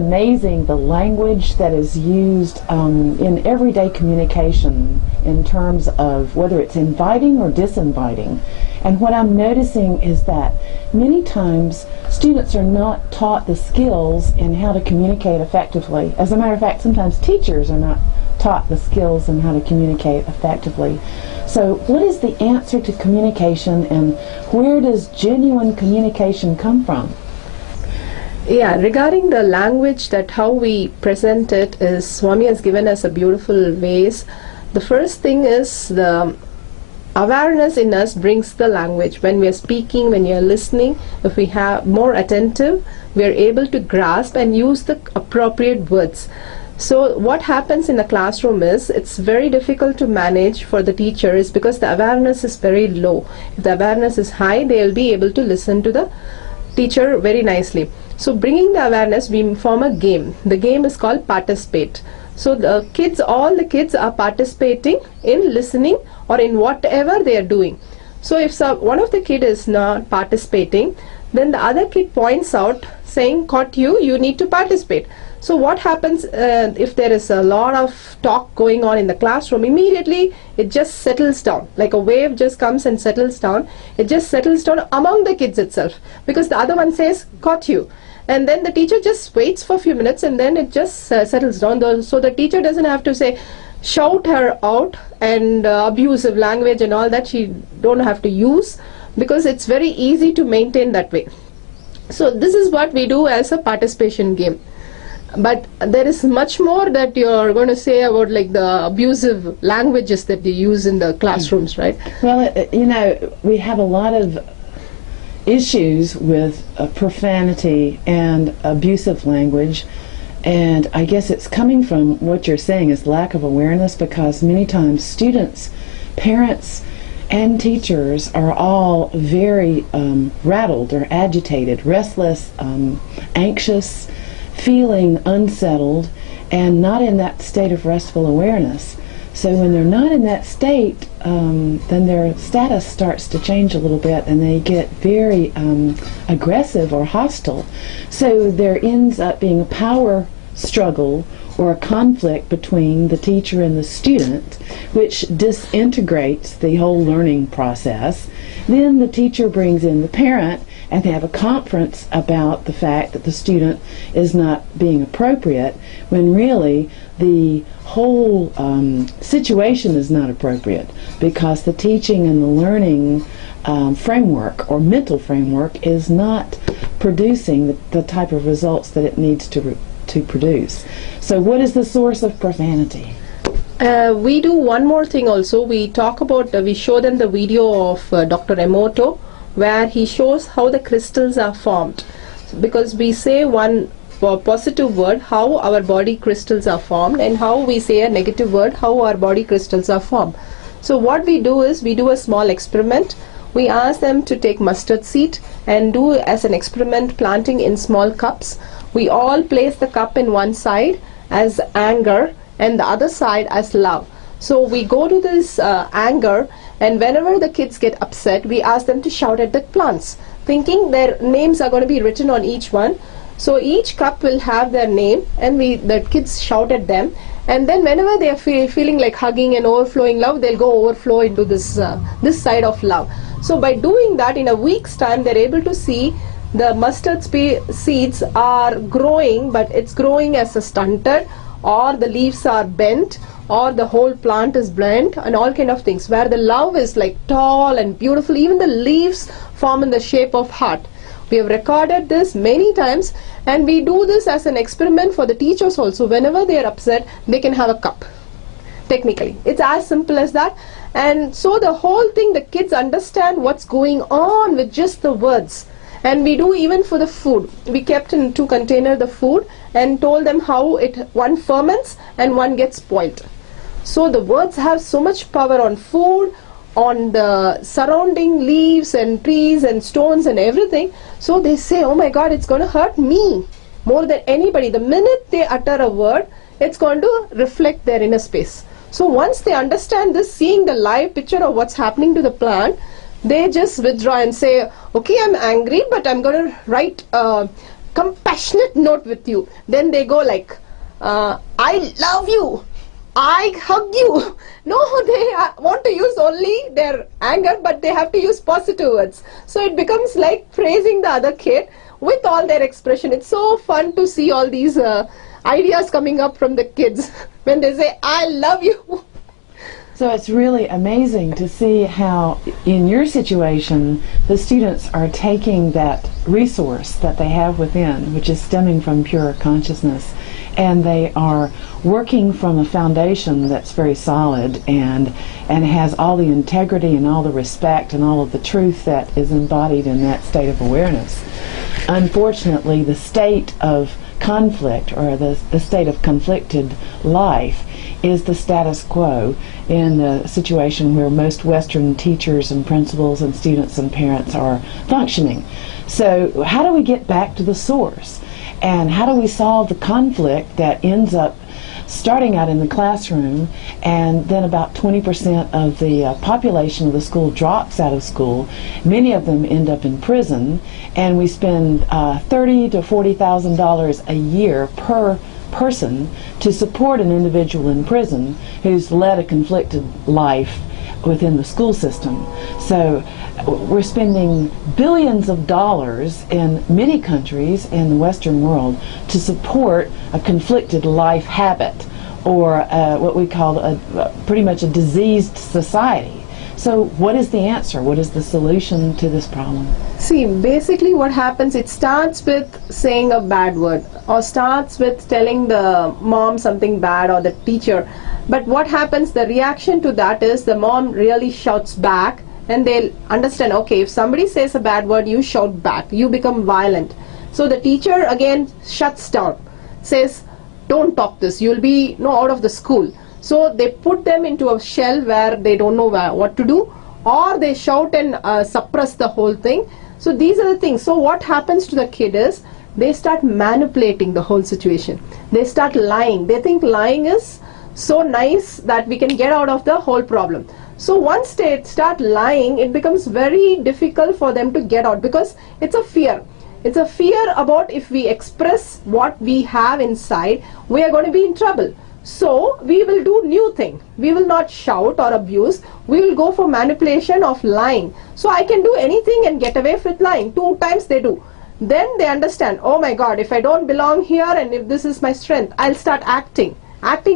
amazing the language that is used in everyday communication in terms of whether it's inviting or disinviting. And what I'm noticing is that many times students are not taught the skills in how to communicate effectively. As a matter of fact, sometimes teachers are not taught the skills in how to communicate effectively. So what is the answer to communication, and where does genuine communication come from? Yeah, regarding the language, that how we present it is, Swami has given us a beautiful ways. The first thing is the awareness in us brings the language. When we are speaking, when you are listening, if we have more attentive, we are able to grasp and use the appropriate words. So what happens in the classroom is, it's very difficult to manage for the teachers because the awareness is very low. If the awareness is high, they will be able to listen to the teacher very nicely. So bringing the awareness, we form a game. The game is called participate. So the kids, all the kids are participating in listening or in whatever they are doing. So if one of the kid is not participating, then the other kid points out saying, "Caught you, you need to participate." So what happens if there is a lot of talk going on in the classroom, immediately it just settles down. Like a wave just comes and settles down. It just settles down among the kids itself, because the other one says, "Caught you." And then the teacher just waits for a few minutes and then it just settles down. So the teacher doesn't have to say, shout her out and abusive language and all that she don't have to use, because it's very easy to maintain that way. So this is what we do as a participation game. But there is much more that you're going to say about, like, the abusive languages that they use in the classrooms, right? Well, you know, we have a lot of issues with profanity and abusive language, and I guess it's coming from what you're saying is lack of awareness, because many times students, parents, and teachers are all very rattled or agitated, restless, anxious, feeling unsettled, and not in that state of restful awareness. So when they're not in that state, then their status starts to change a little bit, and they get very aggressive or hostile. So there ends up being a power struggle or a conflict between the teacher and the student, which disintegrates the whole learning process. Then the teacher brings in the parent, and they have a conference about the fact that the student is not being appropriate, when really the whole situation is not appropriate, because the teaching and the learning framework or mental framework is not producing the type of results that it needs to produce. So what is the source of profanity? We do one more thing also. We talk about, we show them the video of Dr. Emoto, where he shows how the crystals are formed. Because we say one positive word, how our body crystals are formed, and how we say a negative word, how our body crystals are formed. So what we do is, we do a small experiment. We ask them to take mustard seed and do as an experiment, planting in small cups. We all place the cup in one side as anger and the other side as love. So we go to this anger, and whenever the kids get upset, we ask them to shout at the plants, thinking their names are going to be written on each one. So each cup will have their name, and the kids shout at them, and then whenever they are feeling like hugging and overflowing love, they'll go overflow into this side of love. So by doing that, in a week's time, they're able to see the mustard seeds are growing, but it's growing as a stunted, or the leaves are bent, or the whole plant is bent, and all kind of things, where the love is like tall and beautiful. Even the leaves form in the shape of heart. We have recorded this many times, and we do this as an experiment for the teachers also. Whenever they are upset, they can have a cup. Technically, it's as simple as that. And so the whole thing, the kids understand what's going on with just the words. And we do even for the food. We kept in 2 containers the food and told them how one ferments and one gets spoiled. So the words have so much power on food, on the surrounding leaves and trees and stones and everything. So they say, oh my God, it's going to hurt me more than anybody. The minute they utter a word, it's going to reflect their inner space. So once they understand this, seeing the live picture of what's happening to the plant, they just withdraw and say, okay, I'm angry, but I'm going to compassionate note with you, then they go like, I love you, I hug you. No, they want to use only their anger, but they have to use positive words. So it becomes like praising the other kid with all their expression. It's so fun to see all these ideas coming up from the kids when they say, I love you. So it's really amazing to see how, in your situation, the students are taking that resource that they have within, which is stemming from pure consciousness, and they are working from a foundation that's very solid and has all the integrity and all the respect and all of the truth that is embodied in that state of awareness. Unfortunately, the state of conflict, or the state of conflicted life, is the status quo in the situation where most Western teachers and principals and students and parents are functioning. So how do we get back to the source? And how do we solve the conflict that ends up starting out in the classroom, and then about 20% of the population of the school drops out of school? Many of them end up in prison, and we spend $30,000 to $40,000 a year per person to support an individual in prison who's led a conflicted life within the school system. So we're spending billions of dollars in many countries in the Western world to support a conflicted life habit, or what we call pretty much a diseased society. So what is the answer? What is the solution to this problem? See, basically what happens, it starts with saying a bad word, or starts with telling the mom something bad, or the teacher. But what happens, the reaction to that is the mom really shouts back, and they'll understand, okay, if somebody says a bad word, you shout back, you become violent. So the teacher again shuts down, says, don't talk this, you'll be out of the school. So they put them into a shell where they don't know what to do, or they shout and suppress the whole thing. So these are the things. So what happens to the kid is, they start manipulating the whole situation. They start lying. They think lying is so nice that we can get out of the whole problem. So once they start lying, it becomes very difficult for them to get out, because it's a fear. It's a fear about, if we express what we have inside, we are going to be in trouble. So we will do new thing. We will not shout or abuse. We will go for manipulation of lying. So I can do anything and get away with lying. 2 times they do. Then they understand, oh my God, if I don't belong here and if this is my strength, I'll start acting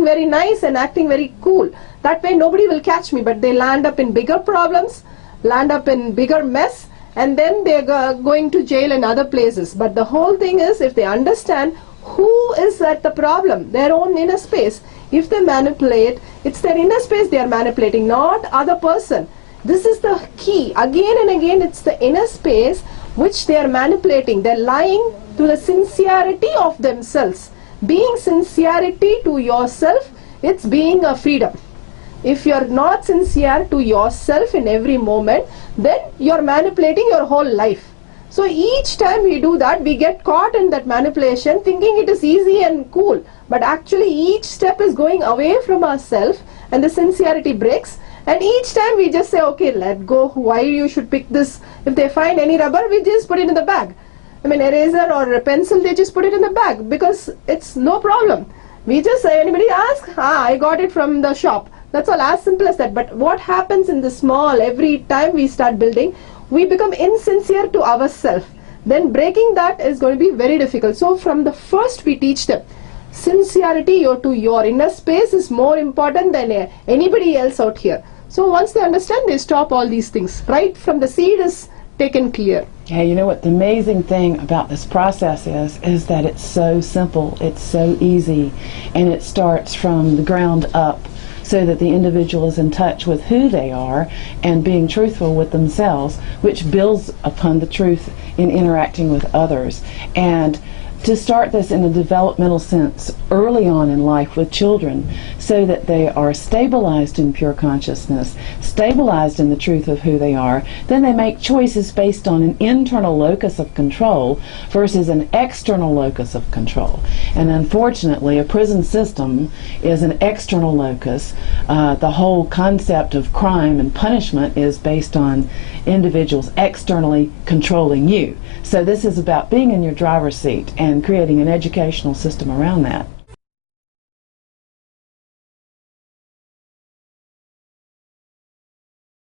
very nice and acting very cool. That way nobody will catch me, but they land up in bigger problems, land up in bigger mess, and then they're going to jail and other places. But the whole thing is, if they understand who is at the problem, their own inner space. If they manipulate, it's their inner space they are manipulating, not other person. This is the key. Again and again, it's the inner space which they are manipulating. They're lying to the sincerity of themselves. Being sincerity to yourself, it's being a freedom. If you're not sincere to yourself in every moment, then you're manipulating your whole life. So each time we do that, we get caught in that manipulation, thinking it is easy and cool. But actually each step is going away from ourselves, and the sincerity breaks. And each time we just say, okay, let go. Why you should pick this? If they find any rubber, we just put it in the bag. I mean, eraser or a pencil, they just put it in the bag, because it's no problem. We just say, anybody ask? I got it from the shop. That's all, as simple as that. But what happens in the small, every time we start building, we become insincere to ourselves. Then breaking that is going to be very difficult. So from the first we teach them, sincerity to your inner space is more important than anybody else out here. So once they understand, they stop all these things. Right from the seed is taken clear. Yeah, you know what the amazing thing about this process is that it's so simple, it's so easy, and it starts from the ground up, so that the individual is in touch with who they are and being truthful with themselves, which builds upon the truth in interacting with others. And to start this in a developmental sense early on in life with children, so that they are stabilized in pure consciousness, stabilized in the truth of who they are. Then they make choices based on an internal locus of control versus an external locus of control. And unfortunately, a prison system is an external locus. The whole concept of crime and punishment is based on individuals externally controlling you. So this is about being in your driver's seat and creating an educational system around that.